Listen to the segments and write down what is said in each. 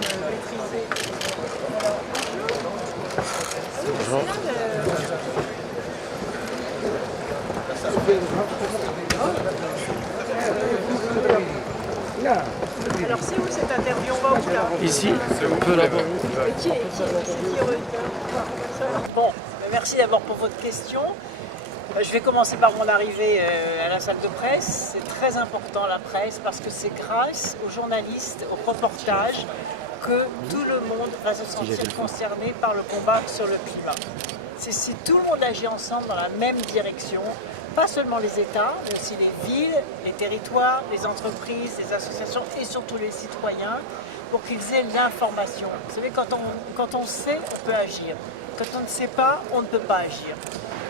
maîtrisé. Alors c'est où cette interview? On va où là? Ici, un peu là-bas. Qui est heureux? Bon, merci d'abord pour votre question. Je vais commencer par mon arrivée à la salle de presse. C'est très important la presse parce que c'est grâce aux journalistes, aux reportages, que tout le monde va se sentir concerné par le combat sur le climat. C'est si tout le monde agit ensemble dans la même direction, pas seulement les États, mais aussi les villes, les territoires, les entreprises, les associations et surtout les citoyens, pour qu'ils aient l'information. Vous savez, quand on sait, on peut agir. Quand on ne sait pas, on ne peut pas agir.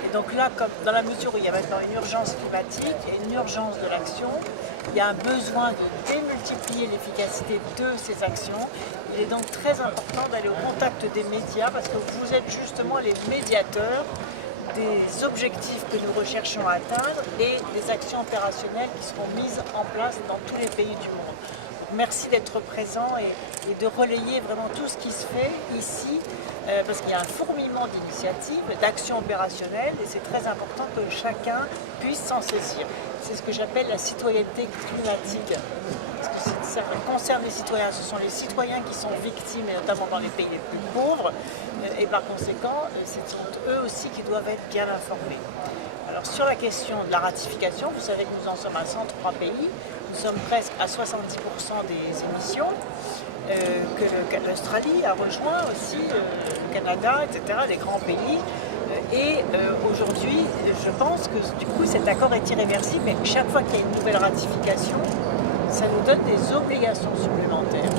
Et donc là, comme dans la mesure où il y a maintenant une urgence climatique et une urgence de l'action, il y a un besoin de démultiplier l'efficacité de ces actions. Il est donc très important d'aller au contact des médias parce que vous êtes justement les médiateurs des objectifs que nous recherchons à atteindre et des actions opérationnelles qui seront mises en place dans tous les pays du monde. Merci d'être présent et de relayer vraiment tout ce qui se fait ici, parce qu'il y a un fourmillement d'initiatives, d'actions opérationnelles, et c'est très important que chacun puisse s'en saisir. C'est ce que j'appelle la citoyenneté climatique. Parce que ça concerne les citoyens, ce sont les citoyens qui sont victimes, et notamment dans les pays les plus pauvres, et par conséquent, ce sont eux aussi qui doivent être bien informés. Alors sur la question de la ratification, vous savez que nous en sommes à 103 pays, nous sommes presque à 70% des émissions, que l'Australie a rejoint aussi, le Canada, etc., les grands pays. Et aujourd'hui, je pense que du coup cet accord est irréversible, mais chaque fois qu'il y a une nouvelle ratification, ça nous donne des obligations supplémentaires.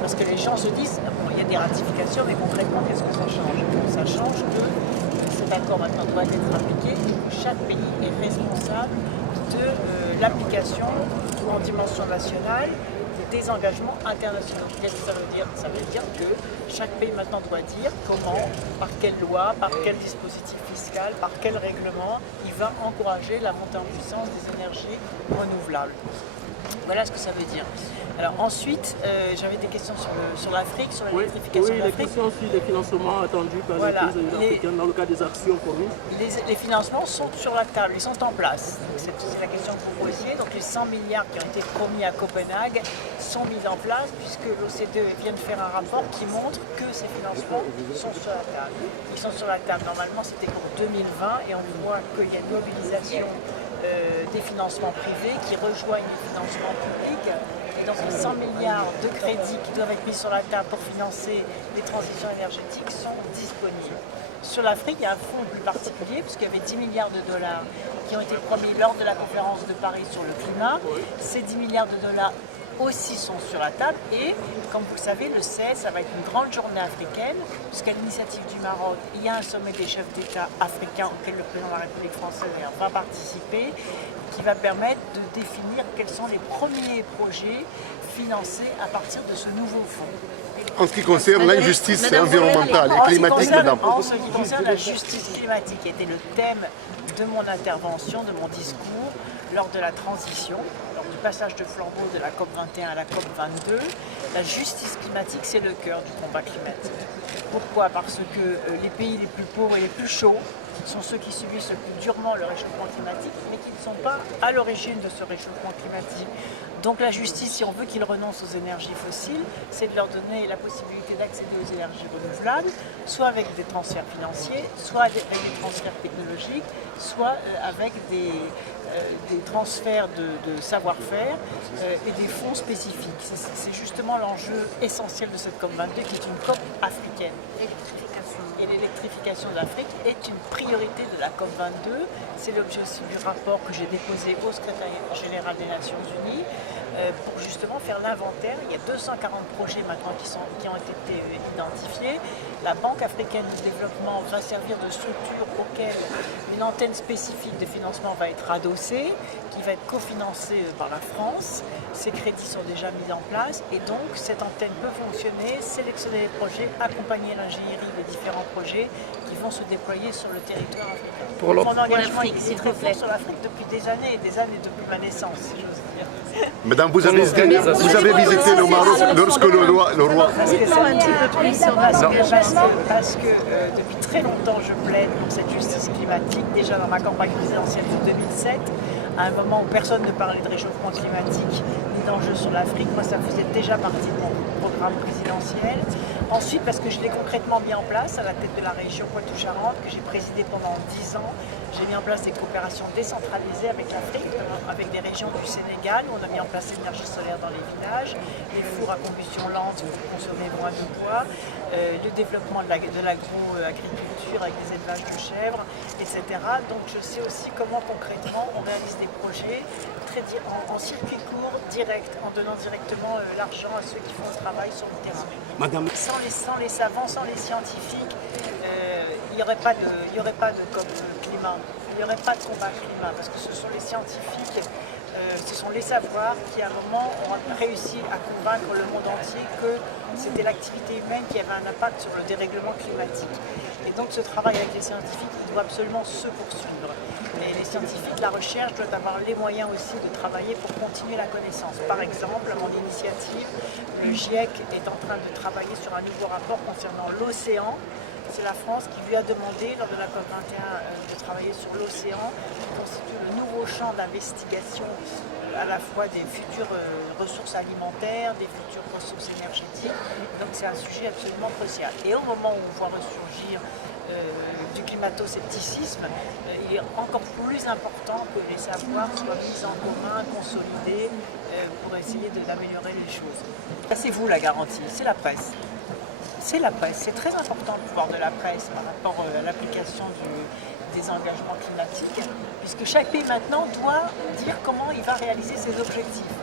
Parce que les gens se disent, bon, il y a des ratifications, mais concrètement, qu'est-ce que ça change? Ça change que cet accord maintenant doit être appliqué et que chaque pays est responsable de l'application ou en dimension nationale des engagements internationaux. Qu'est-ce que ça veut dire? Ça veut dire que chaque pays maintenant doit dire comment, par quelle loi, par quel dispositif fiscal, par quel règlement il va encourager la montée en puissance des énergies renouvelables. Voilà ce que ça veut dire. Alors ensuite, j'avais des questions sur l'Afrique, sur l'électrification de l'Afrique. Oui, les questions sur les financements attendus par les pays africains dans le cadre des actions communes. Les financements sont sur la table, ils sont en place. C'est la question que vous posiez. Donc les 100 milliards qui ont été promis à Copenhague sont mis en place puisque l'OCDE vient de faire un rapport qui montre que ces financements sont sur la table. Ils sont sur la table. Normalement, c'était pour 2020 et on voit qu'il y a une mobilisation des financements privés qui rejoignent les financements publics. Et donc les 100 milliards de crédits qui doivent être mis sur la table pour financer les transitions énergétiques sont disponibles. Sur l'Afrique, il y a un fonds plus particulier, puisqu'il y avait 10 milliards de dollars qui ont été promis lors de la conférence de Paris sur le climat. Ces 10 milliards de dollars aussi sont sur la table et, comme vous le savez, le 16, ça va être une grande journée africaine, puisqu'à l'initiative du Maroc, il y a un sommet des chefs d'État africains auquel le président de la République française va participer, qui va permettre de définir quels sont les premiers projets financés à partir de ce nouveau fonds. En ce qui concerne l'injustice environnementale et climatique, en ce qui concerne la justice climatique, qui était le thème de mon intervention, de mon discours, lors de la transition, lors du passage de flambeau de la COP 21 à la COP 22, la justice climatique, c'est le cœur du combat climatique. Pourquoi? Parce que les pays les plus pauvres et les plus chauds sont ceux qui subissent le plus durement le réchauffement climatique, mais qui ne sont pas à l'origine de ce réchauffement climatique. Donc la justice, si on veut qu'ils renoncent aux énergies fossiles, c'est de leur donner la possibilité d'accéder aux énergies renouvelables, soit avec des transferts financiers, soit avec des transferts technologiques, soit avec des transferts de savoir-faire et des fonds spécifiques. C'est justement l'enjeu essentiel de cette COP22 qui est une COP africaine. Et l'électrification de l'Afrique est une priorité de la COP22. C'est l'objet aussi du rapport que j'ai déposé au secrétariat général des Nations Unies pour justement faire l'inventaire. Il y a 240 projets maintenant qui ont été identifiés. La Banque africaine de développement va servir de structure auquel une antenne spécifique de financement va être adossée, qui va être cofinancée par la France. Ces crédits sont déjà mis en place et donc cette antenne peut fonctionner, sélectionner les projets, accompagner l'ingénierie des différents projets qui vont se déployer sur le territoire africain. Mon engagement est très fort sur l'Afrique depuis des années depuis ma naissance, si j'ose dire. Madame, vous avez visité le Maroc lorsque le roi... Dites-moi un petit peu plus sur parce que depuis très longtemps je plaide pour cette justice climatique, déjà dans ma campagne présidentielle de 2007, à un moment où personne ne parlait de réchauffement climatique ni d'enjeux sur l'Afrique. Moi, ça faisait déjà partie de mon programme présidentiel. Ensuite, parce que je l'ai concrètement mis en place à la tête de la région Poitou-Charentes, que j'ai présidé pendant 10 ans. J'ai mis en place des coopérations décentralisées avec l'Afrique, avec des régions du Sénégal, où on a mis en place l'énergie solaire dans les villages, les fours à combustion lente pour consommer moins de bois, le développement de l'agro-agriculture avec des élevages de chèvres, etc. Donc je sais aussi comment concrètement on réalise des projets en circuit court, direct, en donnant directement l'argent à ceux qui font le travail sur le terrain. Madame. Sans les savants, sans les scientifiques, il n'y aurait pas de COP climat, il n'y aurait pas de combat climat, parce que ce sont les scientifiques, ce sont les savoirs qui à un moment ont réussi à convaincre le monde entier que c'était l'activité humaine qui avait un impact sur le dérèglement climatique. Et donc ce travail avec les scientifiques, il doit absolument se poursuivre. Et les scientifiques, la recherche doit avoir les moyens aussi de travailler pour continuer la connaissance. Par exemple, à mon initiative, le GIEC est en train de travailler sur un nouveau rapport concernant l'océan. C'est la France qui lui a demandé, lors de la COP21, de travailler sur l'océan, qui constitue le nouveau champ d'investigation à la fois des futures ressources alimentaires, des futures ressources énergétiques. Donc c'est un sujet absolument crucial. Et au moment où on voit ressurgir du climato-scepticisme, il est encore plus important que les savoirs soient mis en commun, consolidés, pour essayer d'améliorer les choses. C'est vous la garantie, c'est la presse. C'est la presse, c'est très important le pouvoir de la presse par rapport à l'application des engagements climatiques, puisque chaque pays maintenant doit dire comment il va réaliser ses objectifs.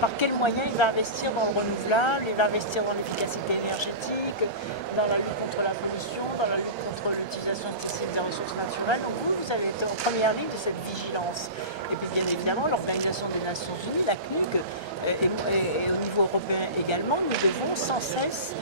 Par quels moyens il va investir dans le renouvelable, il va investir dans l'efficacité énergétique, dans la lutte contre la pollution, dans la lutte contre l'utilisation excessive des ressources naturelles. Donc vous avez été en première ligne de cette vigilance. Et puis bien évidemment, l'Organisation des Nations Unies, la CNUC, et au niveau européen également, nous devons sans cesse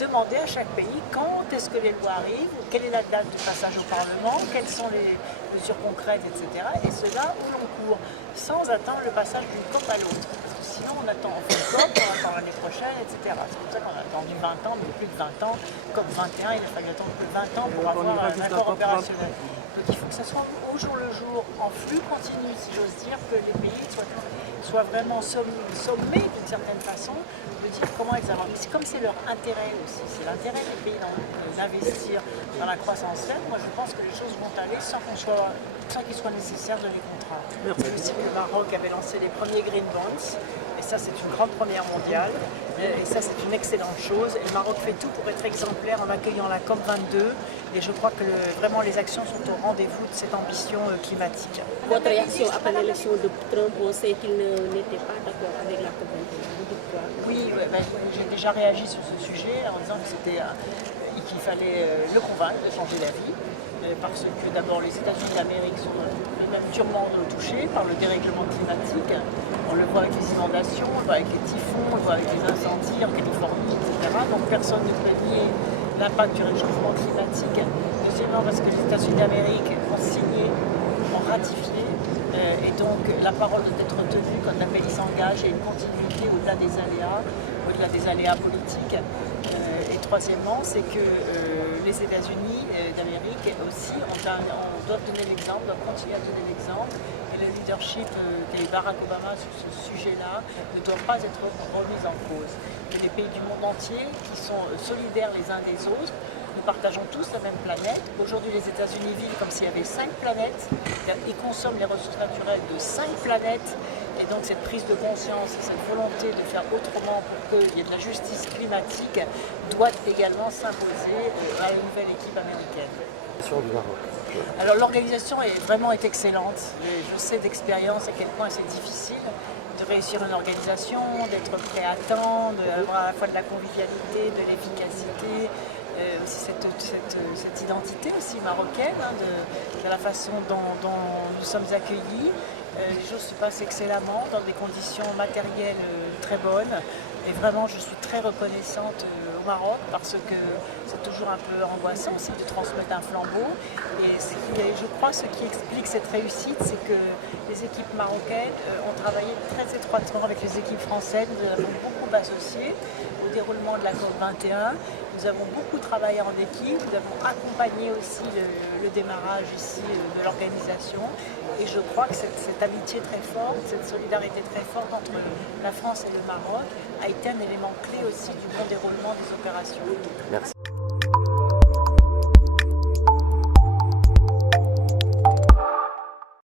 demander à chaque pays quand est-ce que les lois arrivent, quelle est la date du passage au Parlement, quelles sont les mesures concrètes, etc. Et cela au long cours, sans attendre le passage d'une COP à l'autre. Parce que sinon on attend, on fait COP, on attend l'année prochaine, etc. C'est pour ça qu'on a attendu 20 ans, mais plus de 20 ans. COP 21, il a fallu attendre plus de 20 ans pour avoir un accord opérationnel. Donc il faut que ce soit au jour le jour, en flux continu, si j'ose dire, que les pays soient vraiment sommés d'une certaine façon de dire comment ils avancent. Mais comme c'est leur intérêt aussi, c'est l'intérêt des pays d'investir dans la croissance verte, moi je pense que les choses vont aller sans qu'il soit nécessaire de les contraindre. C'est aussi que le Maroc avait lancé les premiers Green Bonds, et ça c'est une grande première mondiale, et ça c'est une excellente chose. Et le Maroc fait tout pour être exemplaire en accueillant la COP22, et je crois que vraiment les actions sont au rendez-vous de cette ambition climatique. Votre réaction après l'élection de Trump, on sait qu'il n'était pas d'accord avec la COP21. Oui, j'ai déjà réagi sur ce sujet en disant qu'il fallait le convaincre de changer d'avis, parce que d'abord les États-Unis d'Amérique sont même durement touchés par le dérèglement climatique. On le voit avec les inondations, on le voit avec les typhons, on le voit avec les incendies en Californie, etc. Donc personne ne peut nier l'impact du réchauffement climatique. Deuxièmement, parce que les États-Unis d'Amérique ont signé, ont ratifié, et donc la parole doit être tenue quand un pays s'engage. Il y a une continuité au-delà des aléas politiques. Et troisièmement, c'est que les États-Unis d'Amérique aussi doivent donner l'exemple, doivent continuer à donner l'exemple. Et le leadership de Barack Obama sur ce sujet-là ne doit pas être remis en cause. Et les pays du monde entier qui sont solidaires les uns des autres. Nous partageons tous la même planète. Aujourd'hui, les États-Unis vivent comme s'il y avait 5 planètes. Ils consomment les ressources naturelles de 5 planètes. Et donc cette prise de conscience, cette volonté de faire autrement pour qu'il y ait de la justice climatique doit également s'imposer à la nouvelle équipe américaine. Alors l'organisation est excellente. Je sais d'expérience à quel point c'est difficile de réussir une organisation, d'être prêt à temps, d'avoir à la fois de la convivialité, de l'efficacité, aussi cette identité aussi marocaine, de la façon dont nous sommes accueillis. Les choses se passent excellemment, dans des conditions matérielles très bonnes. Et vraiment, je suis très reconnaissante au Maroc parce que c'est toujours un peu angoissant aussi de transmettre un flambeau. Et je crois ce qui explique cette réussite, c'est que les équipes marocaines ont travaillé très étroitement avec les équipes françaises. Nous avons beaucoup associés au déroulement de la COP 21. Nous avons beaucoup travaillé en équipe, nous avons accompagné aussi le démarrage ici de l'organisation. Et je crois que cette amitié très forte, cette solidarité très forte entre la France et le Maroc a été un élément clé aussi du bon déroulement des opérations. Merci.